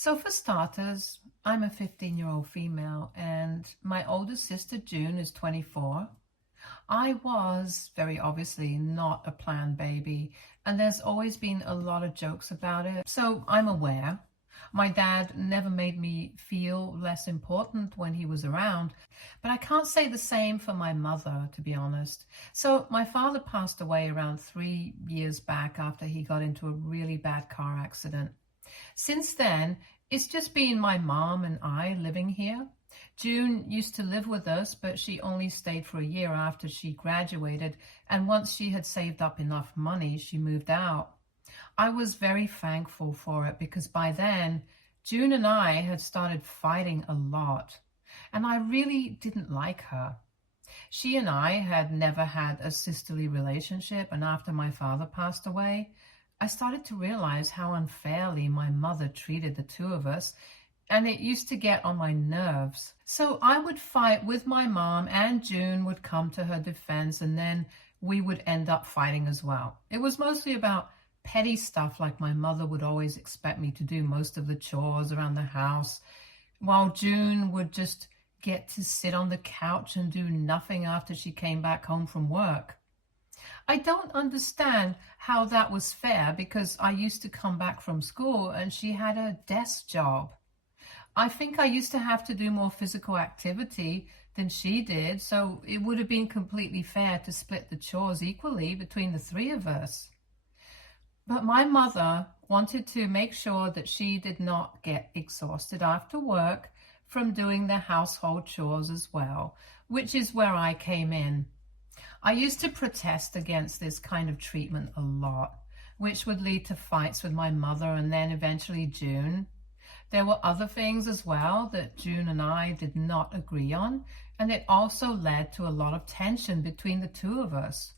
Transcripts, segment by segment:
So for starters, I'm a 15-year-old female and my older sister June is 24. I was very obviously not a planned baby, and there's always been a lot of jokes about it. So I'm aware. My dad never made me feel less important when he was around, but I can't say the same for my mother, to be honest. So my father passed away around 3 years back after he got into a really bad car accident. Since then, it's just been my mom and I living here. June used to live with us, but she only stayed for a year after she graduated, and once she had saved up enough money, she moved out. I was very thankful for it because by then, June and I had started fighting a lot, and I really didn't like her. She and I had never had a sisterly relationship, and after my father passed away, I started to realize how unfairly my mother treated the two of us, and it used to get on my nerves. So I would fight with my mom, and June would come to her defense, and then we would end up fighting as well. It was mostly about petty stuff, like my mother would always expect me to do most of the chores around the house, while June would just get to sit on the couch and do nothing after she came back home from work. I don't understand how that was fair because I used to come back from school and she had a desk job. I think I used to have to do more physical activity than she did, so it would have been completely fair to split the chores equally between the three of us. But my mother wanted to make sure that she did not get exhausted after work from doing the household chores as well, which is where I came in. I used to protest against this kind of treatment a lot, which would lead to fights with my mother and then eventually June. There were other things as well that June and I did not agree on, and it also led to a lot of tension between the two of us.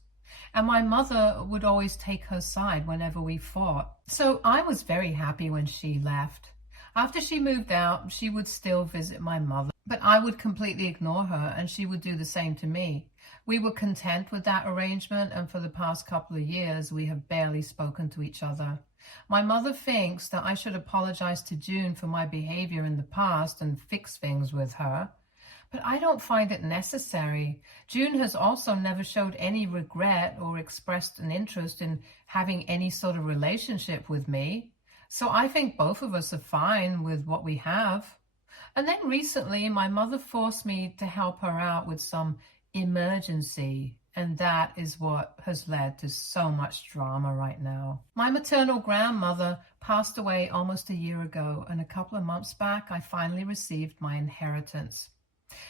And my mother would always take her side whenever we fought. So I was very happy when she left. After she moved out, she would still visit my mother, but I would completely ignore her and she would do the same to me. We were content with that arrangement, and for the past couple of years, we have barely spoken to each other. My mother thinks that I should apologize to June for my behavior in the past and fix things with her, but I don't find it necessary. June has also never showed any regret or expressed an interest in having any sort of relationship with me. So I think both of us are fine with what we have. And then recently, my mother forced me to help her out with some emergency, and that is what has led to so much drama right now. My maternal grandmother passed away almost a year ago, and a couple of months back, I finally received my inheritance.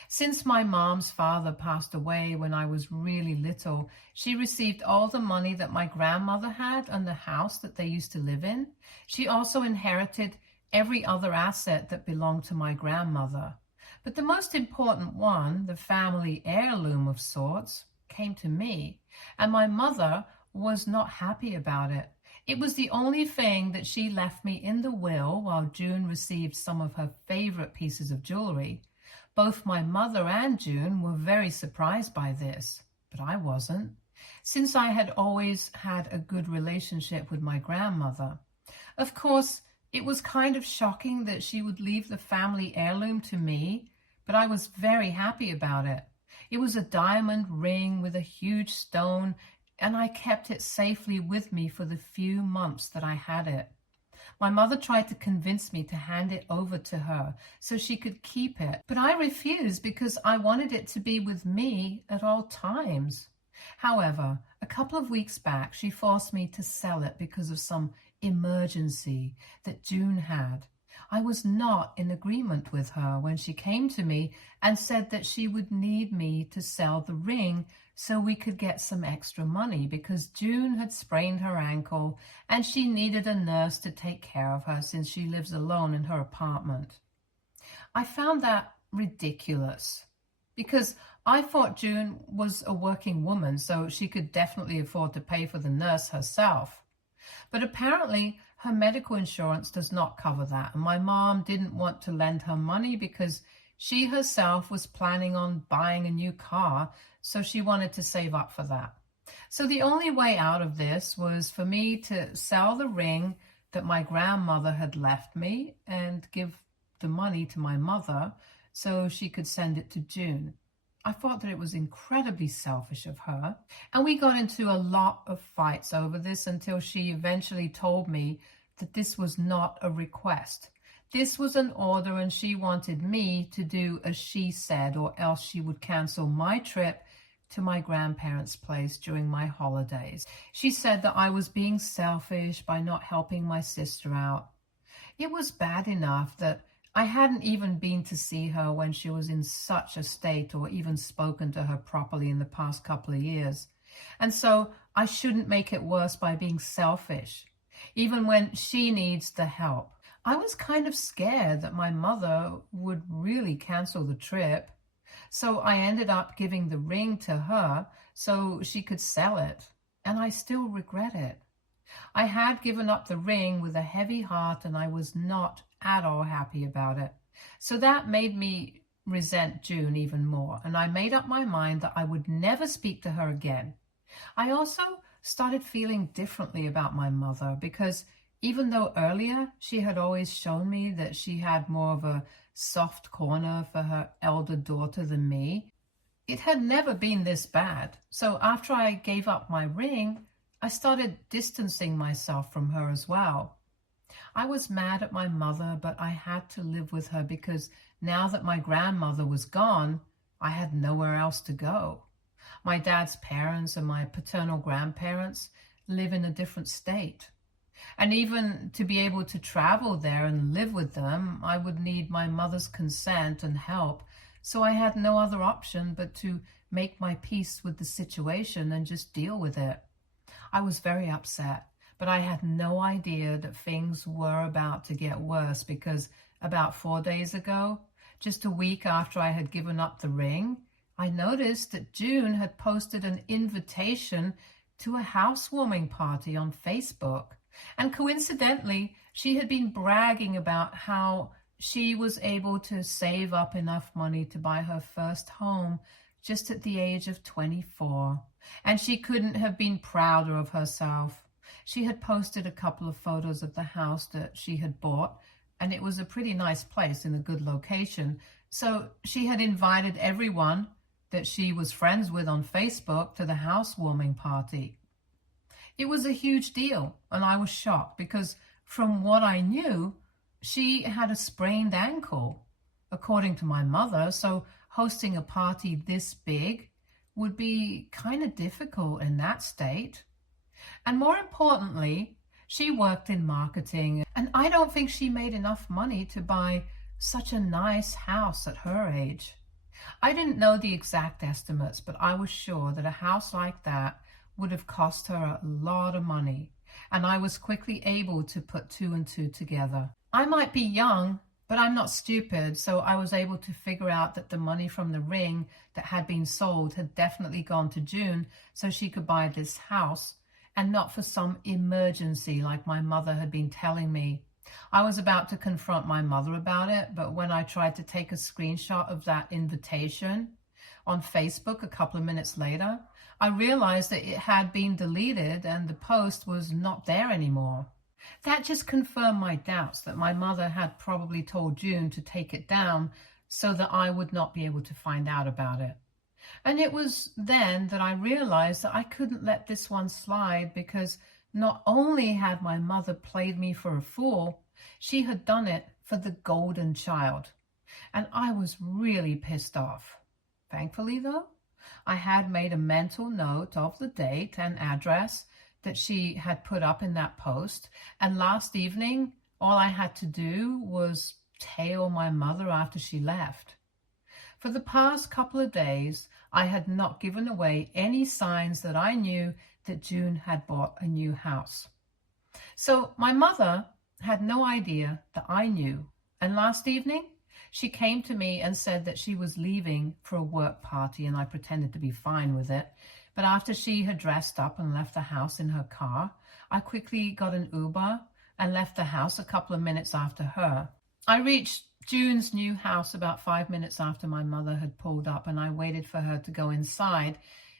Since my mom's father passed away when I was really little, she received all the money that my grandmother had and the house that they used to live in. She also inherited every other asset that belonged to my grandmother. But the most important one, the family heirloom of sorts, came to me, and my mother was not happy about it. It was the only thing that she left me in the will, while June received some of her favorite pieces of jewelry. Both my mother and June were very surprised by this, but I wasn't, since I had always had a good relationship with my grandmother. Of course, it was kind of shocking that she would leave the family heirloom to me, but I was very happy about it. It was a diamond ring with a huge stone, and I kept it safely with me for the few months that I had it. My mother tried to convince me to hand it over to her so she could keep it, but I refused because I wanted it to be with me at all times. However, a couple of weeks back, she forced me to sell it because of some emergency that June had. I was not in agreement with her when she came to me and said that she would need me to sell the ring so we could get some extra money because June had sprained her ankle and she needed a nurse to take care of her since she lives alone in her apartment. I found that ridiculous because I thought June was a working woman, so she could definitely afford to pay for the nurse herself. But apparently her medical insurance does not cover that, and my mom didn't want to lend her money because she herself was planning on buying a new car, so she wanted to save up for that. So the only way out of this was for me to sell the ring that my grandmother had left me and give the money to my mother so she could send it to June. I thought that it was incredibly selfish of her, and we got into a lot of fights over this until she eventually told me that this was not a request. This was an order, and she wanted me to do as she said, or else she would cancel my trip to my grandparents' place during my holidays. She said that I was being selfish by not helping my sister out. It was bad enough that I hadn't even been to see her when she was in such a state, or even spoken to her properly in the past couple of years. And so I shouldn't make it worse by being selfish, even when she needs the help. I was kind of scared that my mother would really cancel the trip. So I ended up giving the ring to her so she could sell it. And I still regret it. I had given up the ring with a heavy heart, and I was not at all happy about it. So that made me resent June even more, and I made up my mind that I would never speak to her again. I also started feeling differently about my mother, because even though earlier she had always shown me that she had more of a soft corner for her elder daughter than me, it had never been this bad. So after I gave up my ring, I started distancing myself from her as well. I was mad at my mother, but I had to live with her because now that my grandmother was gone, I had nowhere else to go. My dad's parents and my paternal grandparents live in a different state. And even to be able to travel there and live with them, I would need my mother's consent and help. So I had no other option but to make my peace with the situation and just deal with it. I was very upset, but I had no idea that things were about to get worse, because about 4 days ago, just a week after I had given up the ring, I noticed that June had posted an invitation to a housewarming party on Facebook. And coincidentally, she had been bragging about how she was able to save up enough money to buy her first home just at the age of 24. And she couldn't have been prouder of herself. She had posted a couple of photos of the house that she had bought, and it was a pretty nice place in a good location. So she had invited everyone that she was friends with on Facebook to the housewarming party. It was a huge deal, and I was shocked because from what I knew, she had a sprained ankle, according to my mother, so hosting a party this big would be kind of difficult in that state. And more importantly, she worked in marketing, and I don't think she made enough money to buy such a nice house at her age. I didn't know the exact estimates, but I was sure that a house like that would have cost her a lot of money, and I was quickly able to put two and two together. I might be young, but I'm not stupid, so I was able to figure out that the money from the ring that had been sold had definitely gone to June so she could buy this house, and not for some emergency like my mother had been telling me. I was about to confront my mother about it, but when I tried to take a screenshot of that invitation on Facebook a couple of minutes later, I realized that it had been deleted and the post was not there anymore. That just confirmed my doubts that my mother had probably told June to take it down so that I would not be able to find out about it. And it was then that I realized that I couldn't let this one slide, because not only had my mother played me for a fool, she had done it for the golden child. And I was really pissed off. Thankfully, though, I had made a mental note of the date and address that she had put up in that post. And last evening, all I had to do was tail my mother after she left. For the past couple of days, I had not given away any signs that I knew that June had bought a new house. So my mother had no idea that I knew. And last evening, she came to me and said that she was leaving for a work party, and I pretended to be fine with it. But after she had dressed up and left the house in her car, I quickly got an Uber and left the house a couple of minutes after her. I reached June's new house about 5 minutes after my mother had pulled up, and I waited for her to go inside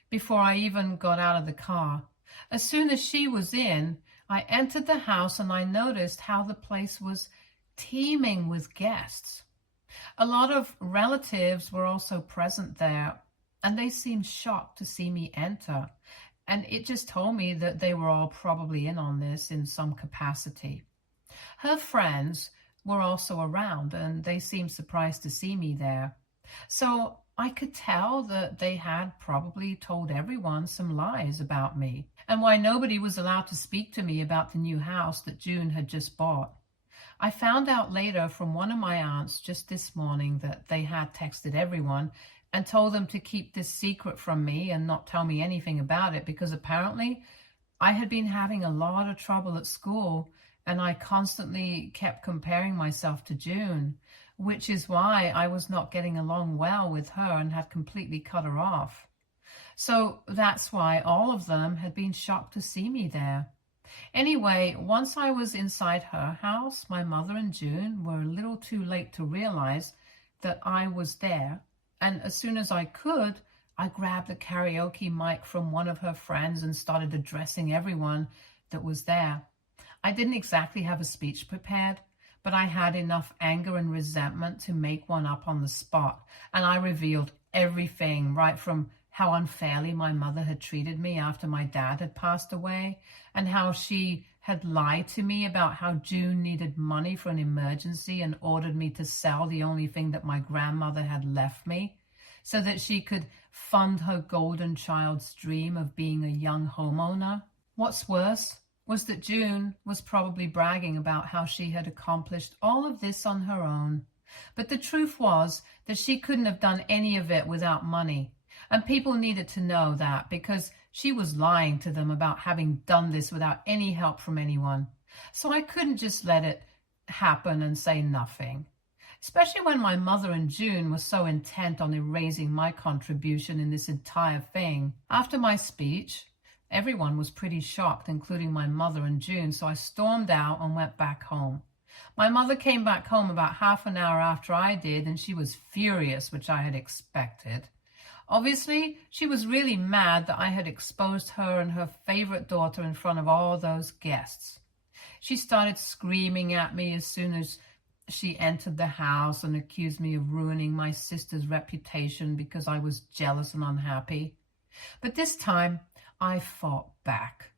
before I even got out of the car. As soon as she was in, I entered the house and I noticed how the place was teeming with guests. A lot of relatives were also present there, and they seemed shocked to see me enter. And it just told me that they were all probably in on this in some capacity. Her friends were also around, and they seemed surprised to see me there. So I could tell that they had probably told everyone some lies about me, and why nobody was allowed to speak to me about the new house that June had just bought. I found out later from one of my aunts just this morning that they had texted everyone and told them to keep this secret from me and not tell me anything about it, because apparently I had been having a lot of trouble at school and I constantly kept comparing myself to June, which is why I was not getting along well with her and had completely cut her off. So that's why all of them had been shocked to see me there. Anyway, once I was inside her house, my mother and June were a little too late to realize that I was there. And as soon as I could, I grabbed the karaoke mic from one of her friends and started addressing everyone that was there. I didn't exactly have a speech prepared, but I had enough anger and resentment to make one up on the spot. And I revealed everything, right from how unfairly my mother had treated me after my dad had passed away, and how she had lied to me about how June needed money for an emergency and ordered me to sell the only thing that my grandmother had left me so that she could fund her golden child's dream of being a young homeowner. What's worse was that June was probably bragging about how she had accomplished all of this on her own. But the truth was that she couldn't have done any of it without money. And people needed to know that, because she was lying to them about having done this without any help from anyone. So I couldn't just let it happen and say nothing, especially when my mother and June were so intent on erasing my contribution in this entire thing. After my speech, everyone was pretty shocked, including my mother and June, so I stormed out and went back home. My mother came back home about half an hour after I did, and she was furious, which I had expected. Obviously, she was really mad that I had exposed her and her favorite daughter in front of all those guests. She started screaming at me as soon as she entered the house and accused me of ruining my sister's reputation because I was jealous and unhappy. But this time, I fought back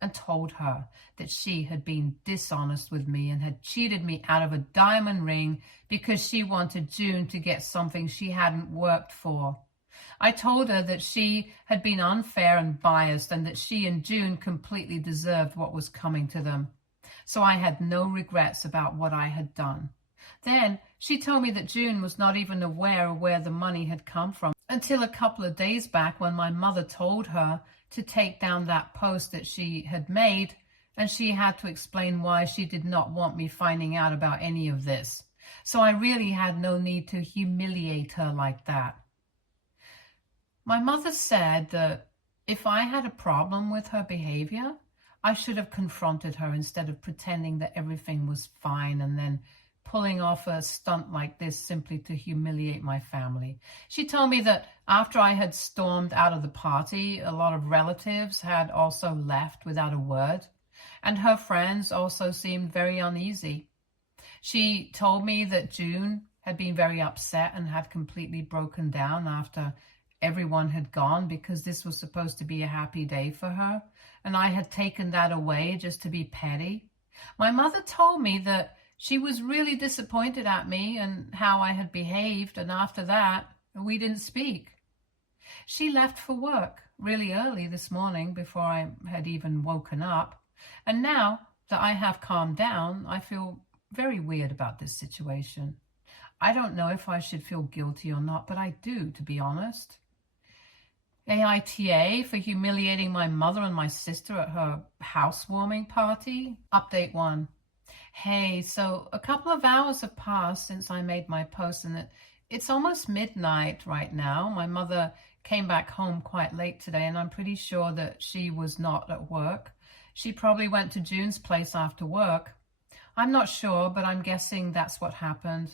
and told her that she had been dishonest with me and had cheated me out of a diamond ring because she wanted June to get something she hadn't worked for. I told her that she had been unfair and biased and that she and June completely deserved what was coming to them. So I had no regrets about what I had done. Then she told me that June was not even aware of where the money had come from until a couple of days back, when my mother told her to take down that post that she had made, and she had to explain why she did not want me finding out about any of this. So I really had no need to humiliate her like that. My mother said that if I had a problem with her behavior, I should have confronted her instead of pretending that everything was fine and then pulling off a stunt like this simply to humiliate my family. She told me that after I had stormed out of the party, a lot of relatives had also left without a word, and her friends also seemed very uneasy. She told me that June had been very upset and had completely broken down after everyone had gone, because this was supposed to be a happy day for her, and I had taken that away just to be petty. My mother told me that she was really disappointed at me and how I had behaved, and after that, we didn't speak. She left for work really early this morning before I had even woken up, and now that I have calmed down, I feel very weird about this situation. I don't know if I should feel guilty or not, but I do, to be honest. AITA for humiliating my mother and my sister at her housewarming party. Update 1. Hey, so a couple of hours have passed since I made my post, and it's almost midnight right now. My mother came back home quite late today, and I'm pretty sure that she was not at work. She probably went to June's place after work. I'm not sure, but I'm guessing that's what happened.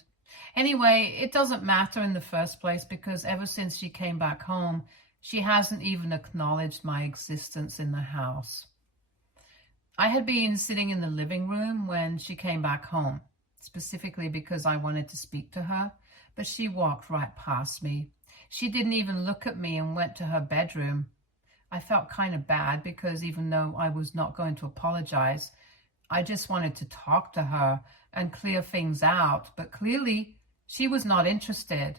Anyway, it doesn't matter in the first place, because ever since she came back home, she hasn't even acknowledged my existence in the house. I had been sitting in the living room when she came back home, specifically because I wanted to speak to her, but she walked right past me. She didn't even look at me and went to her bedroom. I felt kind of bad because even though I was not going to apologize, I just wanted to talk to her and clear things out, but clearly she was not interested.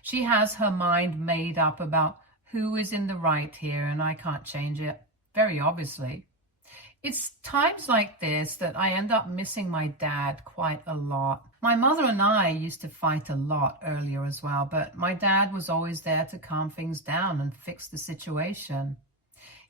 She has her mind made up about who is in the right here, and I can't change it, very obviously. It's times like this that I end up missing my dad quite a lot. My mother and I used to fight a lot earlier as well, but my dad was always there to calm things down and fix the situation.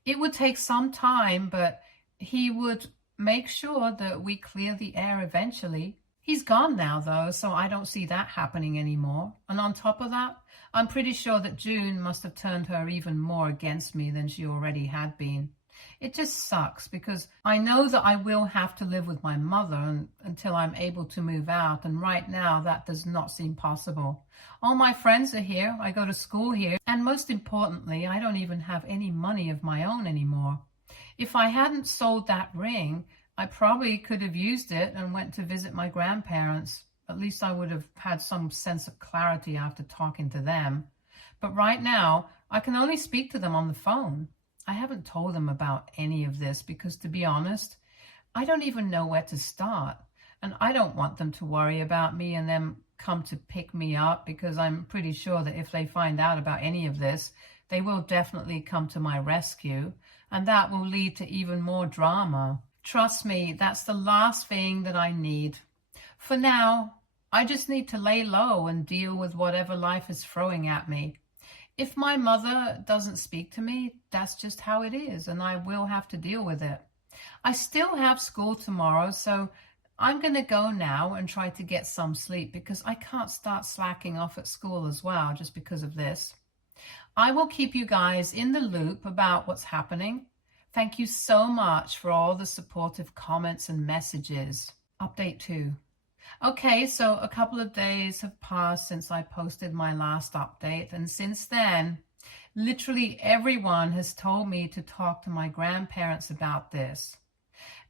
It would take some time, but he would make sure that we clear the air eventually. He's gone now, though, so I don't see that happening anymore. And on top of that, I'm pretty sure that June must have turned her even more against me than she already had been. It just sucks because I know that I will have to live with my mother until I'm able to move out, and right now that does not seem possible. All my friends are here, I go to school here, and most importantly, I don't even have any money of my own anymore. If I hadn't sold that ring, I probably could have used it and went to visit my grandparents. At least I would have had some sense of clarity after talking to them. But right now, I can only speak to them on the phone. I haven't told them about any of this because, to be honest, I don't even know where to start. And I don't want them to worry about me and then come to pick me up, because I'm pretty sure that if they find out about any of this, they will definitely come to my rescue. And that will lead to even more drama. Trust me, that's the last thing that I need. For now, I just need to lay low and deal with whatever life is throwing at me. If my mother doesn't speak to me, that's just how it is, and I will have to deal with it. I still have school tomorrow, so I'm going to go now and try to get some sleep because I can't start slacking off at school as well just because of this. I will keep you guys in the loop about what's happening. Thank you so much for all the supportive comments and messages. Update 2. Okay, so a couple of days have passed since I posted my last update, and since then, literally everyone has told me to talk to my grandparents about this.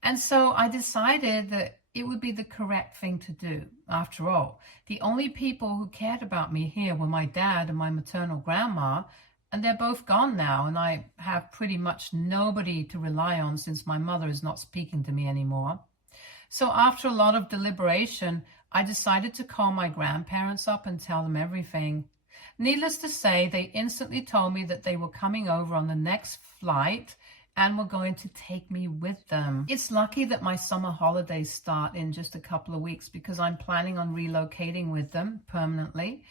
And so I decided that it would be the correct thing to do. After all, the only people who cared about me here were my dad and my maternal grandma, and they're both gone now, and I have pretty much nobody to rely on since my mother is not speaking to me anymore. So after a lot of deliberation, I decided to call my grandparents up and tell them everything. Needless to say, they instantly told me that they were coming over on the next flight and were going to take me with them. It's lucky that my summer holidays start in just a couple of weeks because I'm planning on relocating with them permanently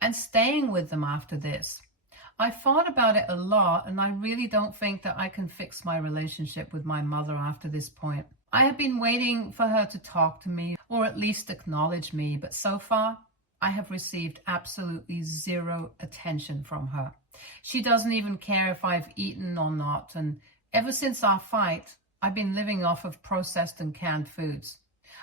and staying with them after this. I thought about it a lot, and I really don't think that I can fix my relationship with my mother after this point. I have been waiting for her to talk to me or at least acknowledge me, but so far I have received absolutely zero attention from her. She doesn't even care if I've eaten or not, and ever since our fight, I've been living off of processed and canned foods.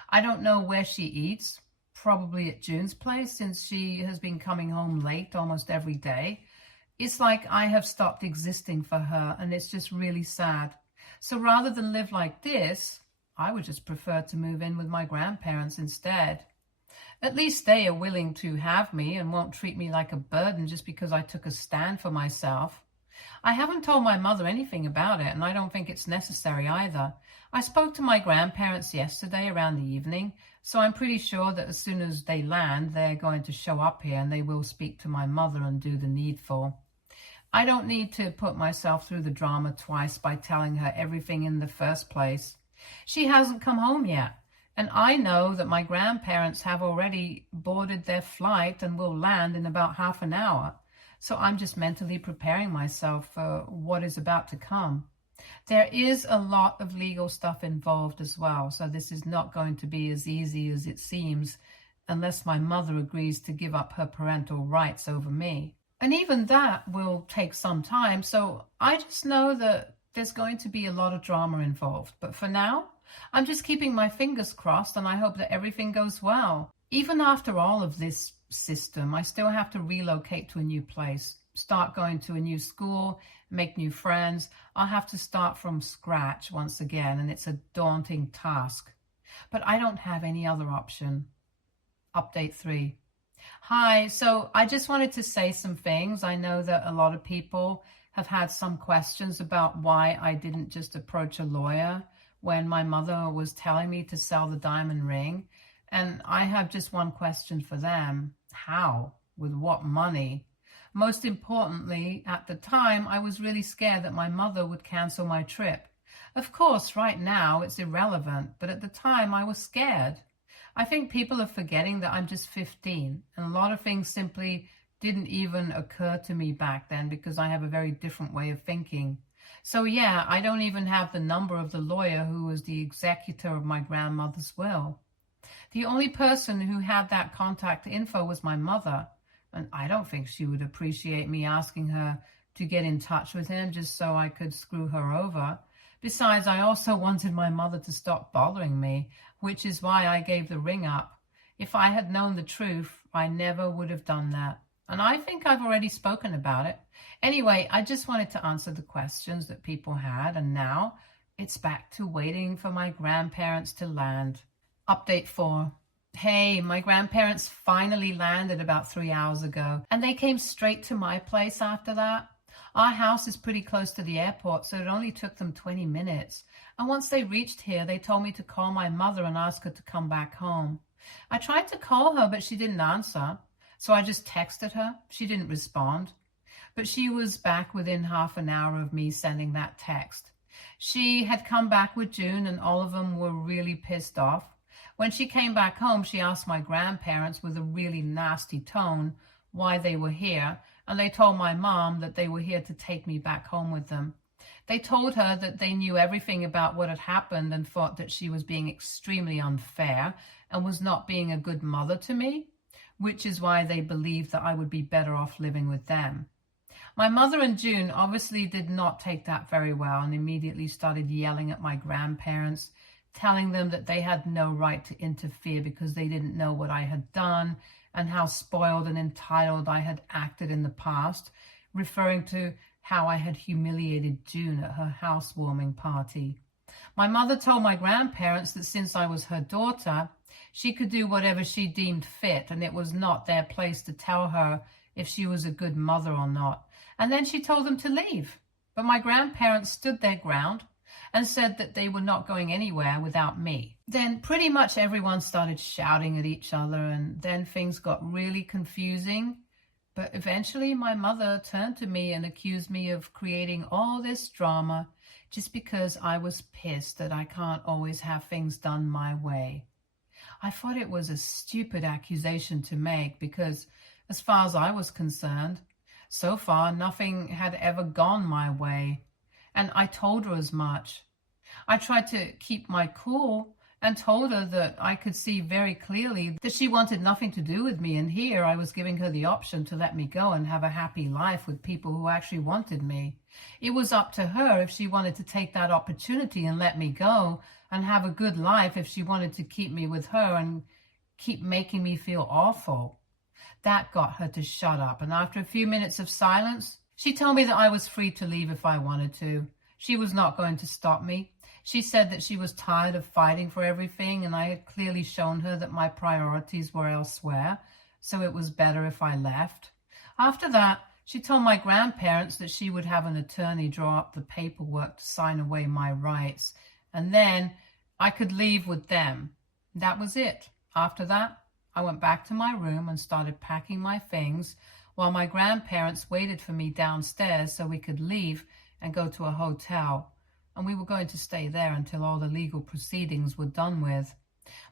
I don't know where she eats, probably at June's place since she has been coming home late almost every day. It's like I have stopped existing for her, and it's just really sad. So rather than live like this, I would just prefer to move in with my grandparents instead. At least they are willing to have me and won't treat me like a burden just because I took a stand for myself. I haven't told my mother anything about it, and I don't think it's necessary either. I spoke to my grandparents yesterday around the evening, so I'm pretty sure that as soon as they land, they're going to show up here and they will speak to my mother and do the needful. I don't need to put myself through the drama twice by telling her everything in the first place. She hasn't come home yet, and I know that my grandparents have already boarded their flight and will land in about half an hour. So I'm just mentally preparing myself for what is about to come. There is a lot of legal stuff involved as well, so this is not going to be as easy as it seems unless my mother agrees to give up her parental rights over me. And even that will take some time, so I just know that there's going to be a lot of drama involved. But for now, I'm just keeping my fingers crossed, and I hope that everything goes well. Even after all of this system, I still have to relocate to a new place. start going to a new school, make new friends. I'll have to start from scratch once again, and it's a daunting task. But I don't have any other option. Update 3. Hi, so I just wanted to say some things. I know that a lot of people have had some questions about why I didn't just approach a lawyer when my mother was telling me to sell the diamond ring. And I have just one question for them. How? With what money? Most importantly, at the time, I was really scared that my mother would cancel my trip. Of course, right now it's irrelevant, but at the time I was scared. I think people are forgetting that I'm just 15, and a lot of things simply didn't even occur to me back then because I have a very different way of thinking. So yeah, I don't even have the number of the lawyer who was the executor of my grandmother's will. The only person who had that contact info was my mother, and I don't think she would appreciate me asking her to get in touch with him just so I could screw her over. Besides, I also wanted my mother to stop bothering me, which is why I gave the ring up. If I had known the truth, I never would have done that. And I think I've already spoken about it. Anyway, I just wanted to answer the questions that people had, and now it's back to waiting for my grandparents to land. Update 4. Hey, my grandparents finally landed about 3 hours ago, and they came straight to my place after that. Our house is pretty close to the airport, so it only took them 20 minutes. And once they reached here, they told me to call my mother and ask her to come back home. I tried to call her, but she didn't answer. So I just texted her. She didn't respond. But she was back within half an hour of me sending that text. She had come back with June, and all of them were really pissed off. When she came back home, she asked my grandparents with a really nasty tone why they were here, and they told my mom that they were here to take me back home with them. They told her that they knew everything about what had happened and thought that she was being extremely unfair and was not being a good mother to me, which is why they believed that I would be better off living with them. My mother and June obviously did not take that very well and immediately started yelling at my grandparents, telling them that they had no right to interfere because they didn't know what I had done and how spoiled and entitled I had acted in the past, referring to how I had humiliated June at her housewarming party. My mother told my grandparents that since I was her daughter, she could do whatever she deemed fit, and it was not their place to tell her if she was a good mother or not. And then she told them to leave. But my grandparents stood their ground and said that they were not going anywhere without me. Then pretty much everyone started shouting at each other, and then things got really confusing. But eventually my mother turned to me and accused me of creating all this drama just because I was pissed that I can't always have things done my way. I thought it was a stupid accusation to make because, as far as I was concerned, so far nothing had ever gone my way. And I told her as much. I tried to keep my cool and told her that I could see very clearly that she wanted nothing to do with me, and here I was giving her the option to let me go and have a happy life with people who actually wanted me. It was up to her if she wanted to take that opportunity and let me go and have a good life, if she wanted to keep me with her and keep making me feel awful. That got her to shut up, and after a few minutes of silence, she told me that I was free to leave if I wanted to. She was not going to stop me. She said that she was tired of fighting for everything, and I had clearly shown her that my priorities were elsewhere, so it was better if I left. After that, she told my grandparents that she would have an attorney draw up the paperwork to sign away my rights, and then I could leave with them. That was it. After that, I went back to my room and started packing my things while my grandparents waited for me downstairs so we could leave and go to a hotel, and we were going to stay there until all the legal proceedings were done with.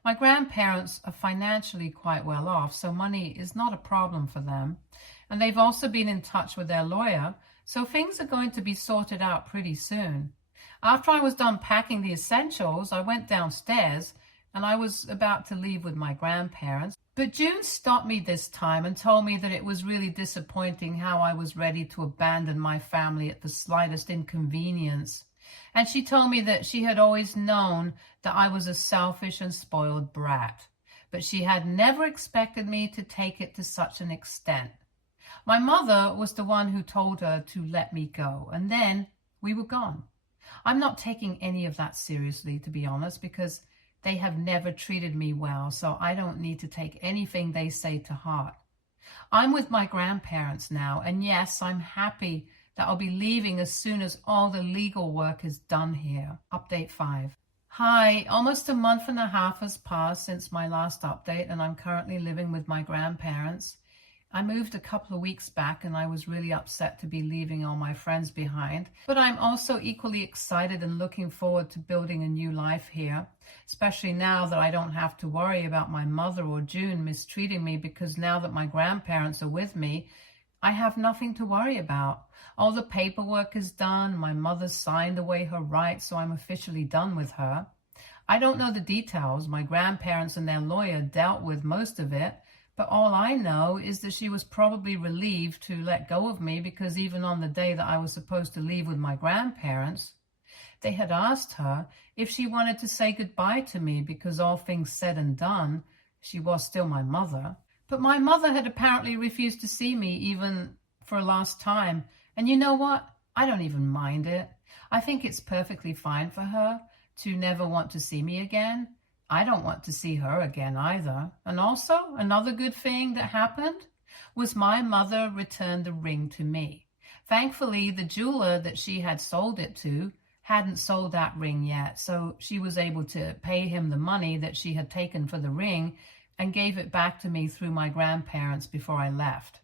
My grandparents are financially quite well off, so money is not a problem for them, and they've also been in touch with their lawyer, so things are going to be sorted out pretty soon. After I was done packing the essentials, I went downstairs and I was about to leave with my grandparents. But June stopped me this time and told me that it was really disappointing how I was ready to abandon my family at the slightest inconvenience. And she told me that she had always known that I was a selfish and spoiled brat, but she had never expected me to take it to such an extent. My mother was the one who told her to let me go, and then we were gone. I'm not taking any of that seriously, to be honest, because they have never treated me well, so I don't need to take anything they say to heart. I'm with my grandparents now, and yes, I'm happy that I'll be leaving as soon as all the legal work is done here. Update 5. Hi, almost a month and a half has passed since my last update, and I'm currently living with my grandparents. I moved a couple of weeks back and I was really upset to be leaving all my friends behind, but I'm also equally excited and looking forward to building a new life here, especially now that I don't have to worry about my mother or June mistreating me, because now that my grandparents are with me, I have nothing to worry about. All the paperwork is done, my mother signed away her rights, so I'm officially done with her. I don't know the details. My grandparents and their lawyer dealt with most of it, but all I know is that she was probably relieved to let go of me, because even on the day that I was supposed to leave with my grandparents, they had asked her if she wanted to say goodbye to me, because all things said and done, she was still my mother. But my mother had apparently refused to see me even for a last time. And you know what? I don't even mind it. I think it's perfectly fine for her to never want to see me again. I don't want to see her again either. And also, another good thing that happened was my mother returned the ring to me. Thankfully, the jeweler that she had sold it to hadn't sold that ring yet, so she was able to pay him the money that she had taken for the ring and gave it back to me through my grandparents before I left.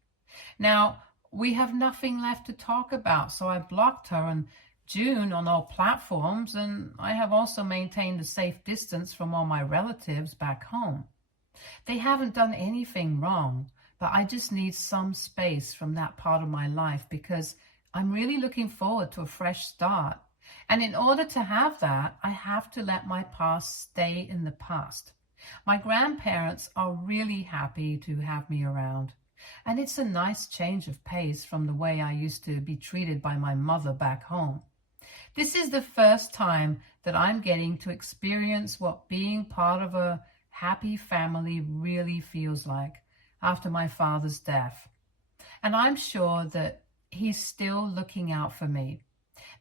Now, we have nothing left to talk about, so I blocked her and June on all platforms, and I have also maintained a safe distance from all my relatives back home. They haven't done anything wrong, but I just need some space from that part of my life, because I'm really looking forward to a fresh start. And in order to have that, I have to let my past stay in the past. My grandparents are really happy to have me around, and it's a nice change of pace from the way I used to be treated by my mother back home. This is the first time that I'm getting to experience what being part of a happy family really feels like after my father's death. And I'm sure that he's still looking out for me.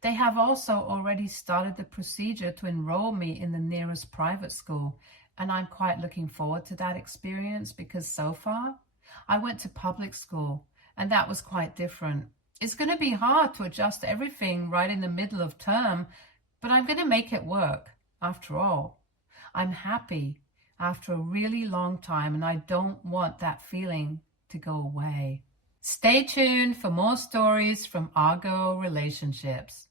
They have also already started the procedure to enroll me in the nearest private school, and I'm quite looking forward to that experience, because so far I went to public school and that was quite different. It's going to be hard to adjust everything right in the middle of term, but I'm going to make it work. After all, I'm happy after a really long time, and I don't want that feeling to go away. Stay tuned for more stories from Argo Relationships.